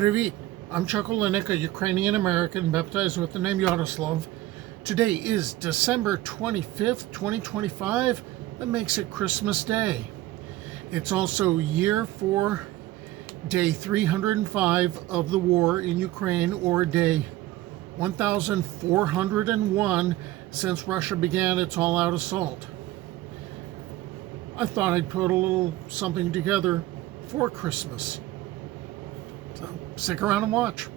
Привіт! I'm Chuck Olenek, a Ukrainian American baptized with the name Yaroslav. Today is December 25th, 2025. That makes it Christmas Day. It's also year 4, day 305 of the war in Ukraine, or day 1401 since Russia began its all-out assault. I thought I'd put a little something together for Christmas. So stick around and watch.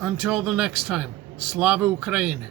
Until the next time, Slava Ukraini!